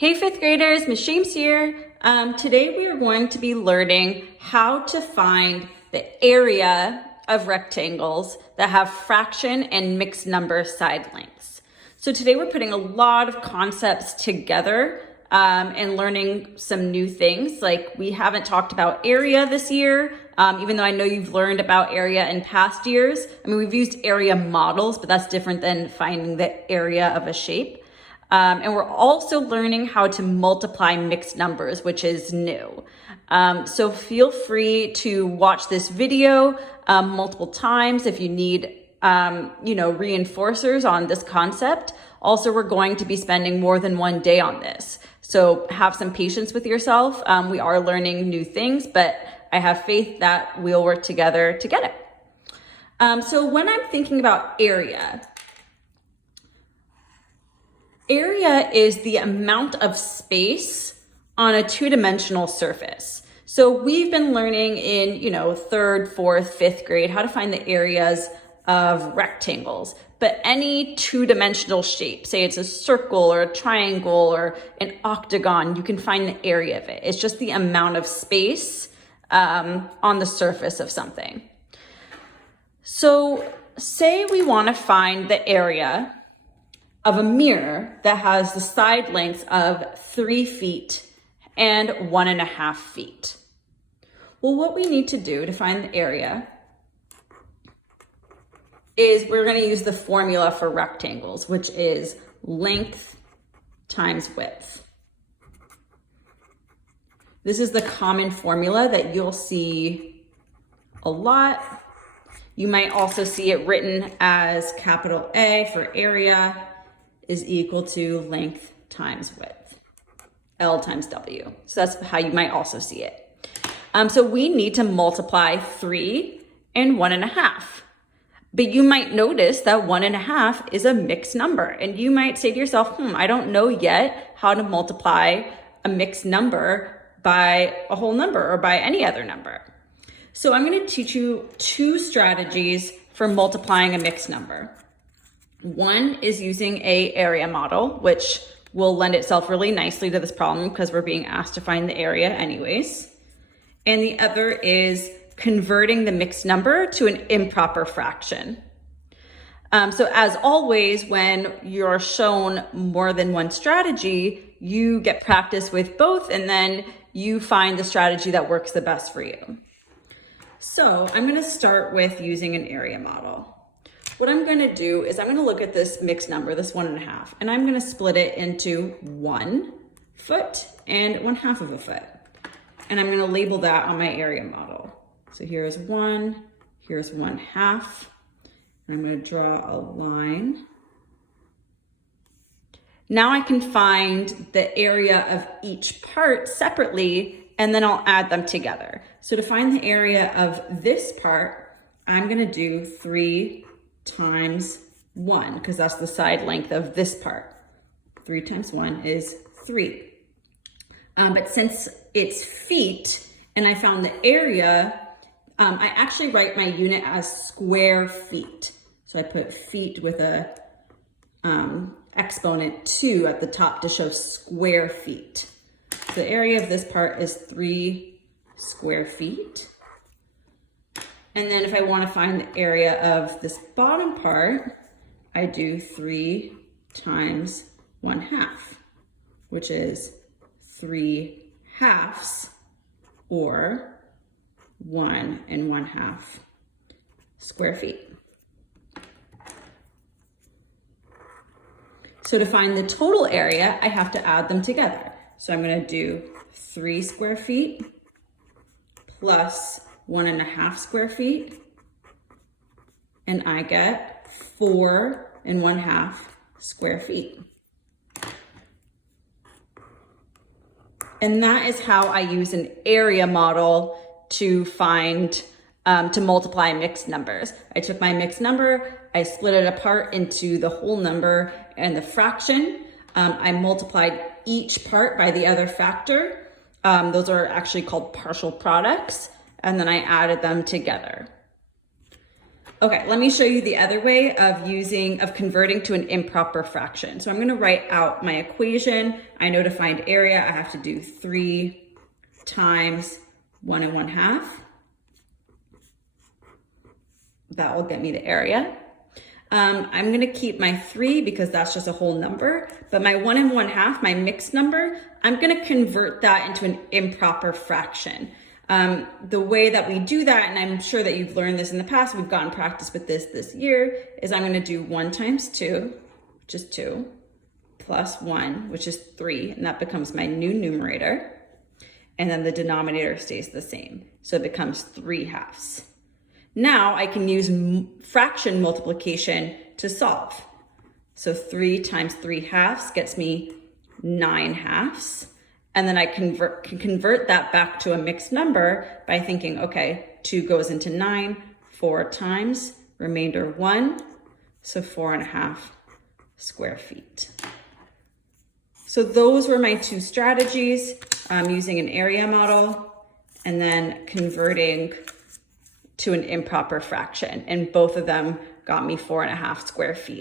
Hey fifth graders, Ms. James here. Today we are going to be learning how to find the area of rectangles that have fraction and mixed number side lengths. So today we're putting a lot of concepts together and learning some new things. Like we haven't talked about area this year, even though I know you've learned about area in past years. I mean, we've used area models, but that's different than finding the area of a shape. And we're also learning how to multiply mixed numbers, which is new. So feel free to watch this video multiple times if you need, reinforcers on this concept. Also, we're going to be spending more than one day on this. So have some patience with yourself. We are learning new things, but I have faith that we'll work together to get it. So when I'm thinking about area is the amount of space on a two-dimensional surface. So we've been learning in, third, fourth, fifth grade how to find the areas of rectangles. But any two-dimensional shape, say it's a circle or a triangle or an octagon, you can find the area of it. It's just the amount of space on the surface of something. So say we want to find the area of a mirror that has the side lengths of 3 feet and 1.5 feet. Well, what we need to do to find the area is we're going to use the formula for rectangles, which is length times width. This is the common formula that you'll see a lot. You might also see it written as capital A for area is equal to length times width, L times W. So that's how you might also see it. So we need to multiply 3 and 1.5. But you might notice that 1.5 is a mixed number. And you might say to yourself, I don't know yet how to multiply a mixed number by a whole number or by any other number. So I'm going to teach you 2 strategies for multiplying a mixed number. One is using a area model, which will lend itself really nicely to this problem because we're being asked to find the area anyways. And the other is converting the mixed number to an improper fraction. So as always, when you're shown more than one strategy, you get practice with both and then you find the strategy that works the best for you. So I'm going to start with using an area model. What I'm going to do is I'm going to look at this mixed number, this 1.5, and I'm going to split it into 1 foot and 1/2 of a foot. And I'm going to label that on my area model. So here's 1, here's 1/2, and I'm going to draw a line. Now I can find the area of each part separately, and then I'll add them together. So to find the area of this part, I'm going to do 3 times 1, because that's the side length of this part. 3 times 1 is 3. But since it's feet and I found the area, I actually write my unit as square feet. So I put feet with a exponent 2 at the top to show square feet. So the area of this part is 3 square feet. And then if I want to find the area of this bottom part, I do 3 times 1/2, which is 3/2 or 1 1/2 square feet. So to find the total area, I have to add them together. So I'm going to do 3 square feet plus 1.5 square feet, and I get 4 1/2 square feet. And that is how I use an area model to find, to multiply mixed numbers. I took my mixed number, I split it apart into the whole number and the fraction. I multiplied each part by the other factor. Those are actually called partial products. And then I added them together. Okay, let me show you the other way of converting to an improper fraction. So I'm gonna write out my equation. I know to find area, I have to do 3 times 1 1/2. That will get me the area. I'm gonna keep my 3 because that's just a whole number, but my 1 1/2, my mixed number, I'm gonna convert that into an improper fraction. The way that we do that, and I'm sure that you've learned this in the past, we've gotten practice with this year, is I'm gonna do 1 times 2, which is 2, plus 1, which is 3, and that becomes my new numerator. And then the denominator stays the same. So it becomes 3/2. Now I can use fraction multiplication to solve. So 3 times 3/2 gets me 9/2. And then I can convert that back to a mixed number by thinking, okay, 2 goes into 9, 4 times, remainder 1, so 4.5 square feet. So those were my 2 strategies, using an area model and then converting to an improper fraction. And both of them got me 4.5 square feet.